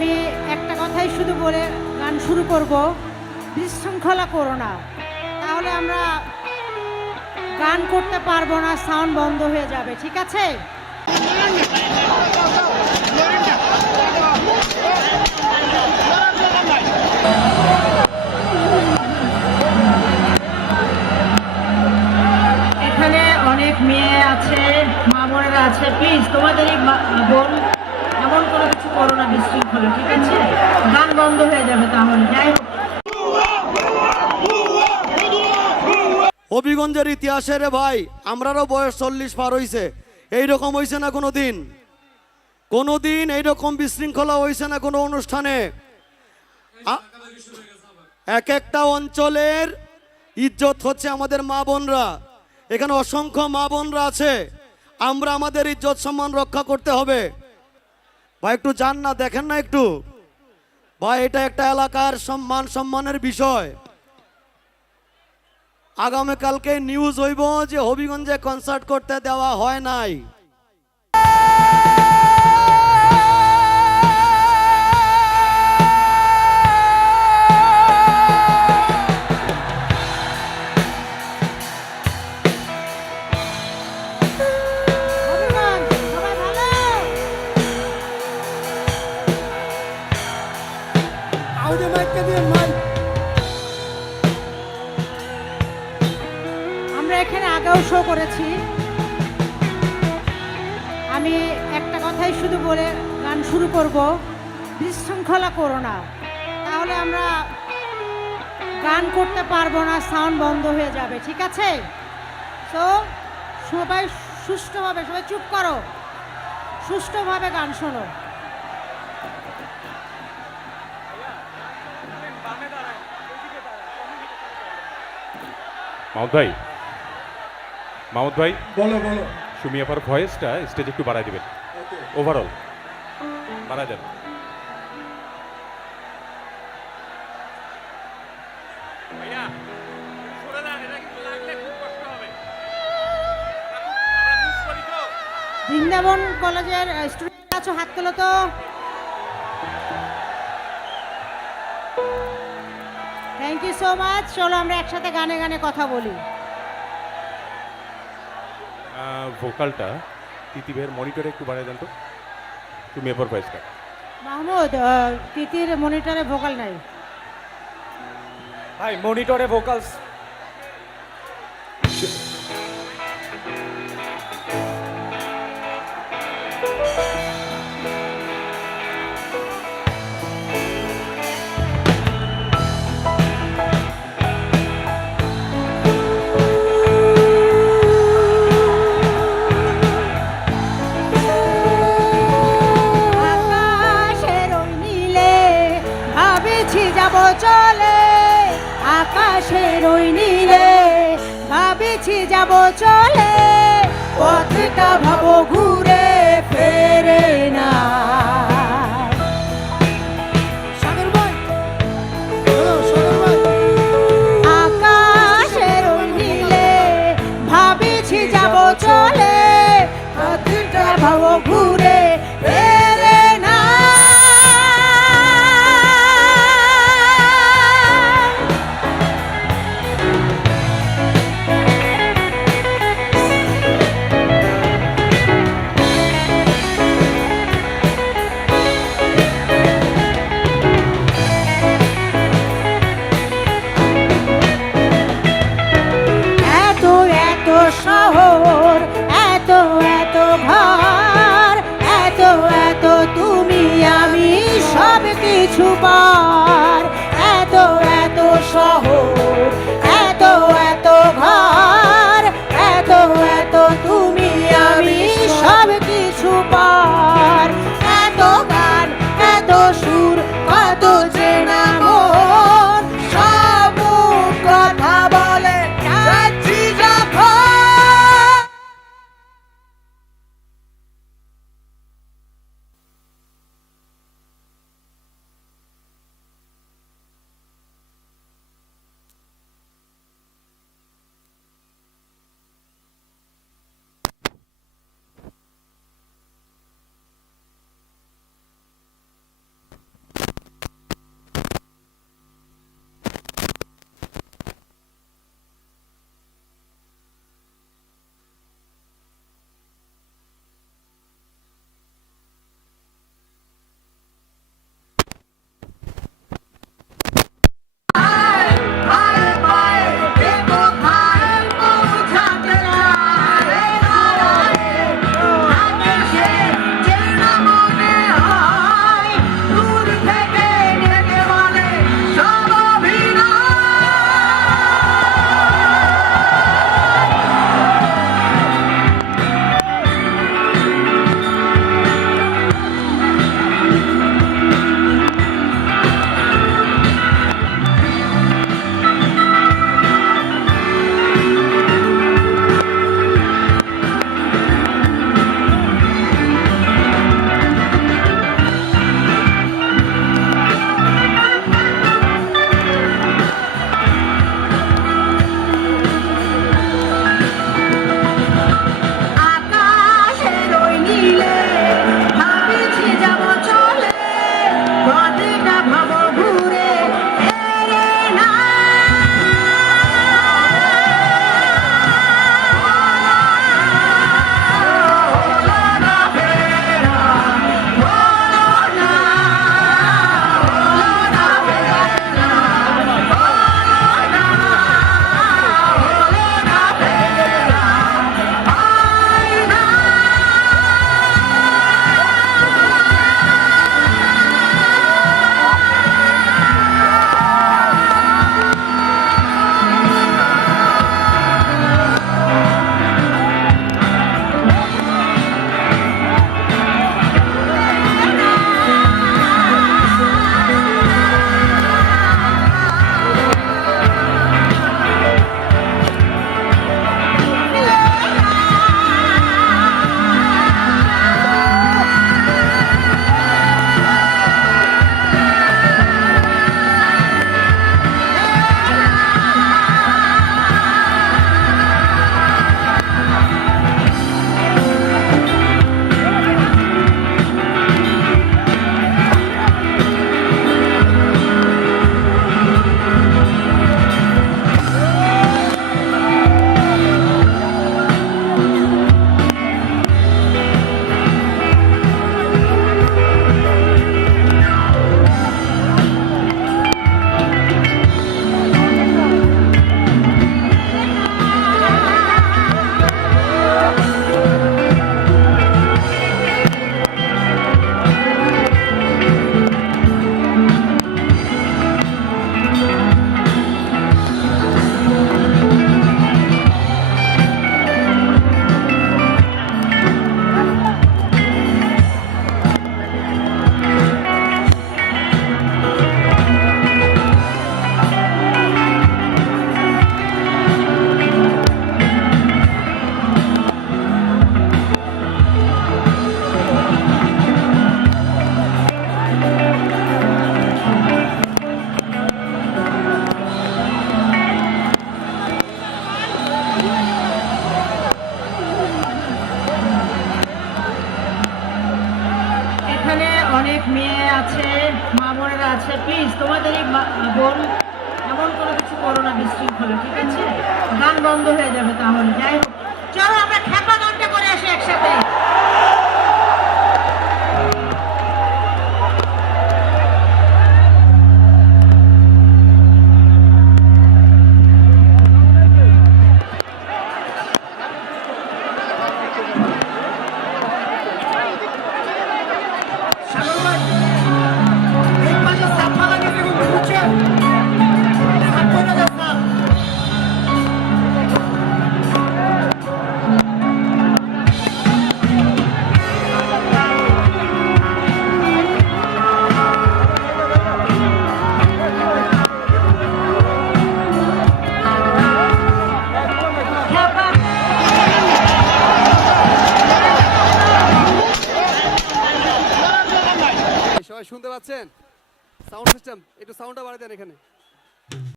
আমি একটা কথাই শুধু বলে গান শুরু করব, বিশৃঙ্খলা করো না, তাহলে আমরা গান করতে পারবো না, সাউন্ড বন্ধ হয়ে যাবে, ঠিক আছে? এখানে অনেক মেয়ে আছে, মা বোনেরা আছে, প্লিজ তোমাদের এই বোন এমন কোনো কিছু করো না বিশৃঙ্খলা, ঠিক আছে? গান বন্ধ হয়ে যাবে তাহলে। যাই হোক, হবিগঞ্জের ইতিহাসে রে ভাই, আমরারও বয়স 40 পার হইছে, এইরকম হইছে না কোনোদিন? কোনোদিন এইরকম বিশৃঙ্খলা হইছে না কোনো অনুষ্ঠানে? এক একটা অঞ্চলের ইজ্জত হচ্ছে আমাদের মা বোনরা। এখানে অসংখ্য মা বোনরা আছে, আমরা আমাদের ইজ্জত সম্মান রক্ষা করতে হবে। ভাই একটু যান না, দেখেন না একটু ভাই, এটা একটা এলাকার সম্মানের বিষয়। আগামীকালকে নিউজ হইব যে হবিগঞ্জে কনসার্ট করতে দেওয়া হয় নাই। আমরা এখানে আগেও শো করেছি। আমি একটা কথাই শুধু বলে গান শুরু করব, বিশৃঙ্খলা করো না, তাহলে আমরা গান করতে পারবো না, সাউন্ড বন্ধ হয়ে যাবে, ঠিক আছে? তো সবাই সুষ্ঠুভাবে, সবাই চুপ করো, সুষ্ঠুভাবে গান শোনো। মাহমুদ ভাই বলো বলো। সুমিয়াপার ভয়েসটা স্টেজ একটু বাড়াই দিবেন, ওভারঅল বাড়াই দেন। বৃন্দাবন কলেজের স্টুডেন্ট আছো, হাত তোলো তো। Thank you so much. চলো আমরা একসাথে গানে গানে কথা বলি। ভোকালটা তিতি ভাইয়ের মনিটরে একটু বাড়াই দেন তো, সুমিয়াপার ভয়েসটা। মাহমুদ, তিতির মনিটরে ভোকাল নাই। ভাই মনিটরে ভোকালস। আকাশের ওই নীলে ভাবেছি যাব চলে, আকাশের ওই নীলে ভাবেছি যাব চলে, পথটা ভাবো ঘুরে ফেরে না। আকাশের ওই নীলে ভাবেছি যাব চলে, পথটা ভাবো ঘুরে ফেরে না। এত এত শহর, এত এত ঘর, এত এত তুমি আমি সব কিছু পার, এত এত শহর, এত এত ঘর, এত এত তুমি আমি সব কিছু পার, এত গান, এত সুর, কত চেনা মন, সব কথা বলে যাচ্ছি যখন। আছে, মা বোনেরা আছে, প্লিজ তোমাদের এই বোন এমন কোনো কিছু করো না বিশৃঙ্খলা, ঠিক আছে? গান বন্ধ হয়ে যাবে তাহলে। যাই হোক, চলো আমরা খ্যাপা গানটা করে আসি একসাথে। সবাই শুনতে পাচ্ছেন? সাউন্ড সিস্টেম একটু সাউন্ডটা বাড়িয়ে দেন এখানে।